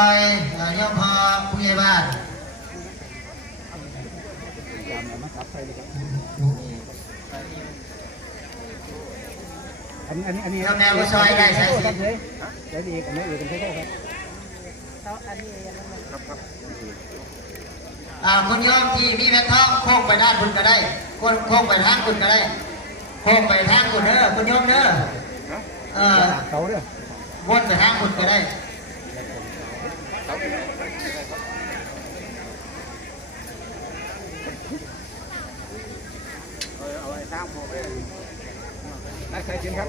อยย่อมพอผู้ใหญ่บ้านอันนี้แนวผู้ซอยได้ใช่สิเดี๋ยวอีกอันนี้อื่นเป็นเท่าครับคุณโยมที่มีแม่ท้องโค้งไปด้านคุณก็ได้โค้งไปทางคุณก็ได้โค้งไปทางคุณเด้อคุณโยมเด้อเขาเด้อวนไปทางคุณก็ได้ได้ใช้ชิ้นครับ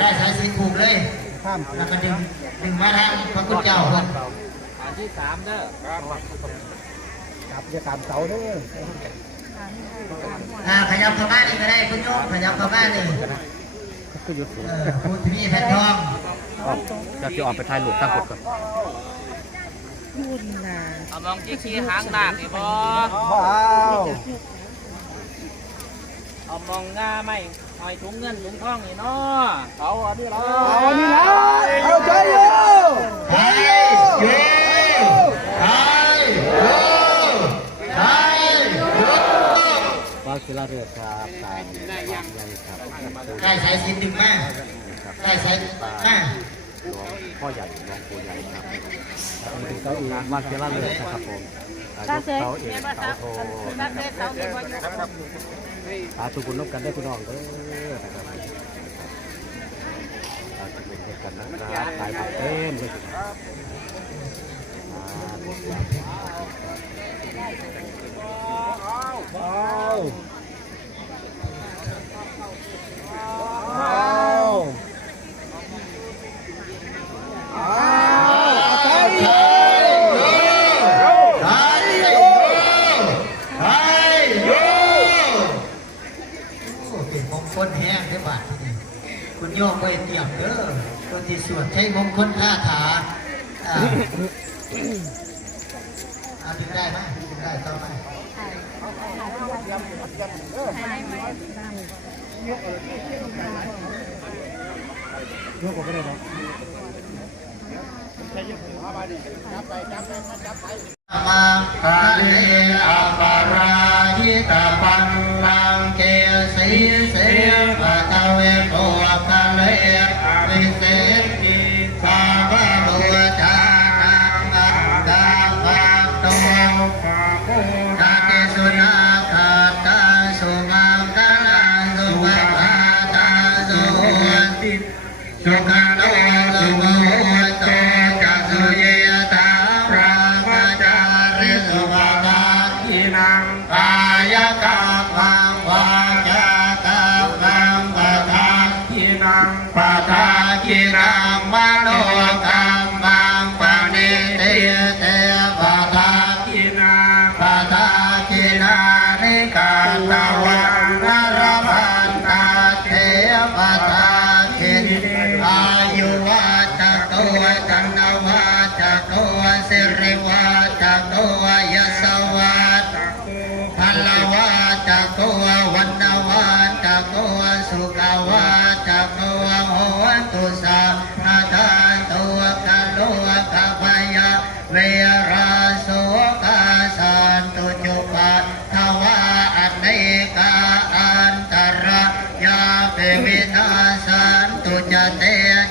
ได้ใช้สิผูกเลยข้ามแล้วก็ดึงมาทางพระคุณเจ้าคนอันที่3เด้อครับจะตามเสาเด้อขยับเข้ามานี่ก็ได้คุณโยมขยับเข้ามานี่ก็หยุดคุณที่มีแผ่นทองจะออกไปถ่ายรูปตั้งกดก่อนเอามองชี้หางหนักดิบอเอามองง่าไม่หอยถุงเงินถุงทองนี่เนาะเอาอันนี้ละเอาใจโย่ไทยโย่ไทยโย่ไทยโย่วาศิลาเรือครับตามยังครับได้ใช้สินดึงมาได้ใช้พ่อใหญ่น้องปู่ใหญ่ครับเสาเอกวาศิลาเรือครับผมเสาเอกเสาโทสาธุคุณนกกันได้คุณน้องเด้อนะครับสาธุคุณนกกันนะครับตายเต็มเลยคนแห้งได้บาทคุณโยมไปเตรียมเด้อคนที่สวดใช้มงคลคาถาดึงได้ไหมดึงได้ต่อไปยกออกไปเลยนะมาคาเลอาปาราหิตาปันลังเกสีเสวะตะเวโตคาเลอาวิเศษกิสาวะโลจานังอันดาภัตโตตาเตสุนาคาตาสุมังคลาสุวัฏตาสุติสุขันโตสุโหโตจักสุเยตากายกรรมังวาจากรรมังปะทากินังปะทากินังมโนกรรมังปะนิเตเตปะทากินาปะทากินานิกาตวันนรพันตาเทปะทากินอายุวัจตัวจันวัจตัวสิริวัจตัวยสวัสพลวะจักโววันนวะจักโวสุขวะจักโวโหตุสัพพะทานตัวกัลโลกะพยาเวราโสกาสันตุจุปัฏฐวะอเนกาอันตระยาเปวินาสันตุจเต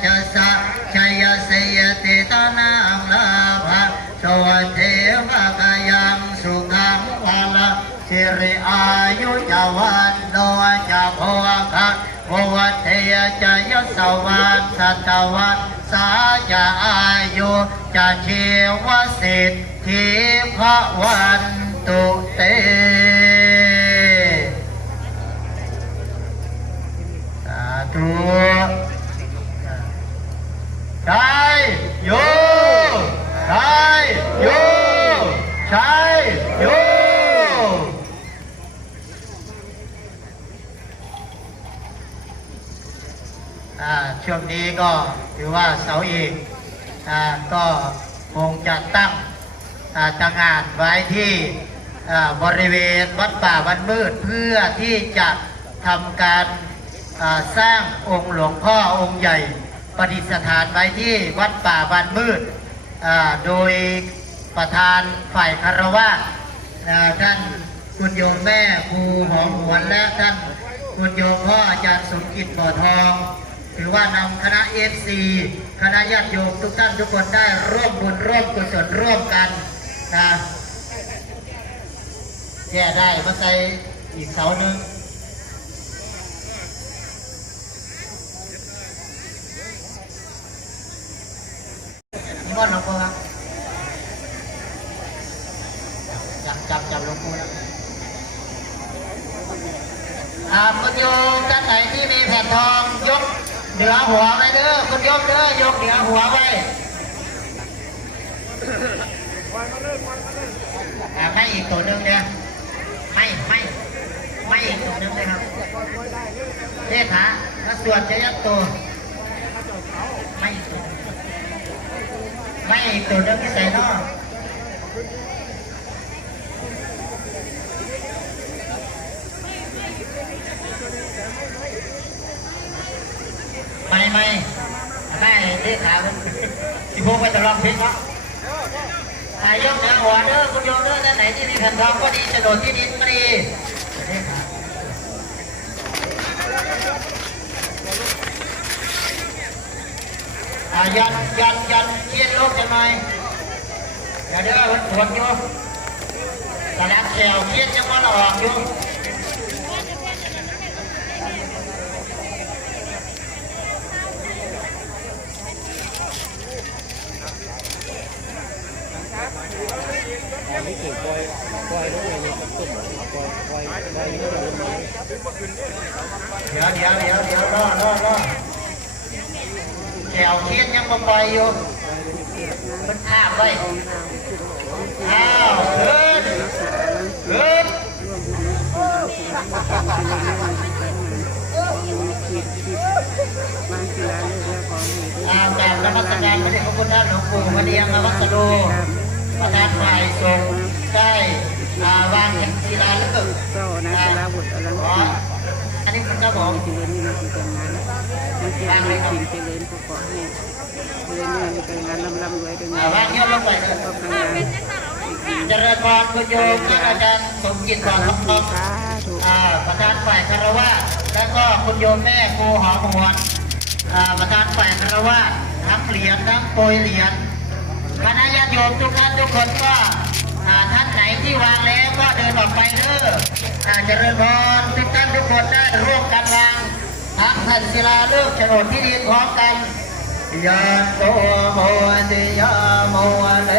จะสะชัยเสยติตานังลาภะโสเทวะกายังสุขังวะละสิริอายุจาวันโนจะโภคะโภวเทยจะยศวันสัตวันสาจะอายุจะชีวสิทธิภวันตุเตสาธุใช่โยใช่โยใช่โยช่วงนี้ก็ถือว่าเสาเอกก็คงจะตั้งจังงานไว้ที่บริเวณวัดป่าบ้านมืดเพื่อที่จะทำการสร้างองค์หลวงพ่อองค์ใหญ่ประดิษฐานไว้ที่วัดป่าบ้านมืด โดยประธานฝ่ายคารวะท่านคุณโยมแม่ครูหอมหวนและท่านคุณโยมพ่ออาจารย์สมกิจบ่อทองถือว่านำคณะ FC คณะญาติโยมทุกท่านทุกคนได้ร่วมบุญร่วมกุศลร่วมกันนะแย่ได้มาใส่อีกเสาหนึ่งนี่ว่าหลวงปู่ครับจับหลวงปู่แล้วคุณโยมท่านไหนที่มีแผ่นทองยกเหนือหัวไว้เด้อคุณโยมเด้อยกเหนือหัวไว้ไม่อีกตัวหนึ่งเนี่ยไม่อีกตัวหนึ่งเลยครับเลขาถ้าส่วนจะยัดตัวไม่อีกตัวหนึ่งที่ใส่นอกไม่เลขาที่พวกไปตลอดพิษเนาะยกเหนือหัวเด้อคุณโยมเด้อท่านไหนที่มีแผ่นทองก็ดีโฉนดที่ดินก็ดียันเคียนโลกจะไหมอย่าเด้อหัวโยมตะลักแขวเคียนจังหวะออกอยู่เดี๋ยวรอแถวเทียนยังมาปล่อยอยู่มันอาบไว้อ้าวขึ้นจากนมัสการพระเดชพระคุณท่านหลวงปู่พระเดียงวัสดุประธานฝ่ายสงฆ์ได้วางแผนกีฬาแล้วก็อันนี้คุณเจ้าบอกวางเลยครับวางเงี้ยลงไปเลยเจริญพรคุณโยมอาจารย์สมกิจก่อนครับประธานฝ่ายคารวะแล้วก็คุณโยมแม่ครูหอมหวนประธานฝ่ายคารวะทั้งเหรียญทั้งโปรยเหรียญคณะญาติโยมทุกท่านทุกคนก็ท่านไหนที่วางแล้วก็เดินออกไปเด้อเจริญพรทุกท่านทุกคนได้ร่วมกันวางทั้งแผ่นศิลาฤกษ์โฉนดที่ดินพร้อมกันยาโตโมติยาโมเล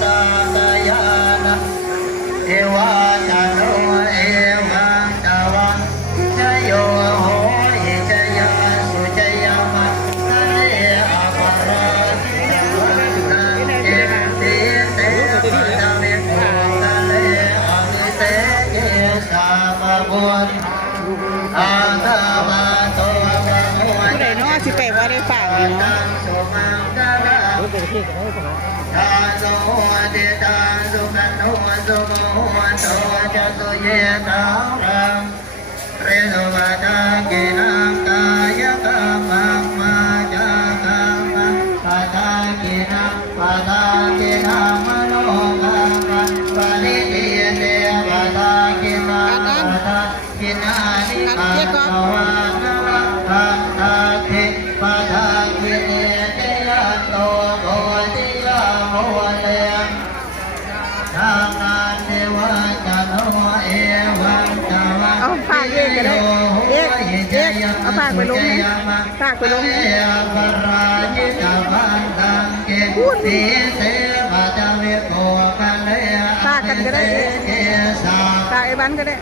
สาตยานะเอวาจโนเอวังตาวังชโยโหหิชยาสุชยามัททะเลอภราสิวันตังเอติเตปะทะเวโภทะเลอมิเตเยสาปะบุญอาตามาโตผู้ใดน้อสิไปว่าได้ฝากเลยเนาะทาโสเดตาสุขันโหสุโมโหโตจะตุเยตังรังเรโสวะตากินังกายกรรมังมาจากรรมังปะทากินังมโนกรรมังปะนิทิเตปะทากินังปะทากินานิปัสสวะนะปัสสะทิปะทากิเนเตยะโตโกติยะโมเลทานาเทวะจันโนเอวังตะวังเอาฝากเองก็ได้เอ๊ะเอาฝากไปลงนะฝากไปลงพูดดีฝากกันก็ได้ฝากไอ้บ้านก็ได้